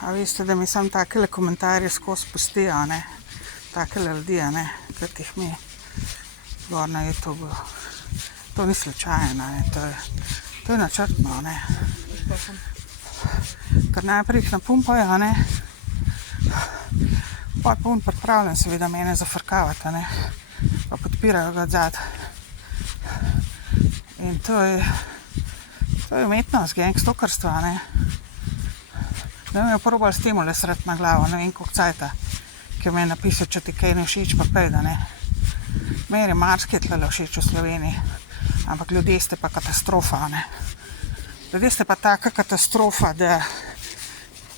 A veste, da mi sam takele komentarje skozi pustijo, ne? Takele ljudi, ne? Kot jih mi gor na YouTube. To ni slučajno, ne? To je načrtno, ne? Ker najprej jih napumpajo, ne? Pa on pripravljen seveda mene zafrkavati, ne? Pa podpirajo ga odzad. In to je umetnost, gangstokerstva, ne? Da mi je probal s temule srati na glavo, ne vem koliko cajta, ki mi je napisal, če ti kaj ne všeč, pa pejda, ne. Meni je marsikaj tlele všeč v Sloveniji, ampak ljudje ste pa katastrofa, ne. Ljudje ste pa taka katastrofa, da,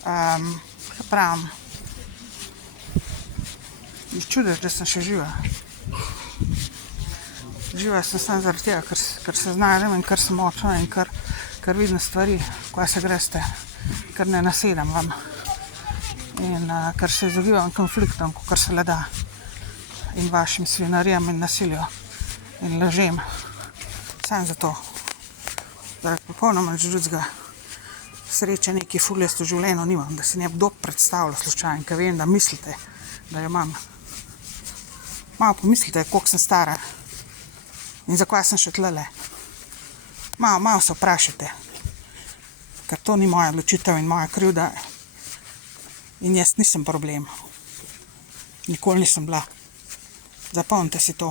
kaj pravim, čudež, da sem še živa. Živa sem samo zaradi tega, ker se znajdem in ker sem močna in ker vidim stvari, kaj se greste, ker ne nasedam vam in ker se izogibam konfliktom, kakor se le da, in vašim svinjarijam in nasilju in lažem. Samo zato, zaradi popolnoma nič drugega. Sreče neki fulest v življenju nimam, da si ne bi kdo predstavljal slučajno, ker vem, da mislite, da jo imam. Malo pomislite, koliko sem stara in zakaj sem še tlele. Malo se vprašajte, ker to ni moja odločitev in moja krivda in jaz nisem problem. Nikoli nisem bila. Zapomnite si to.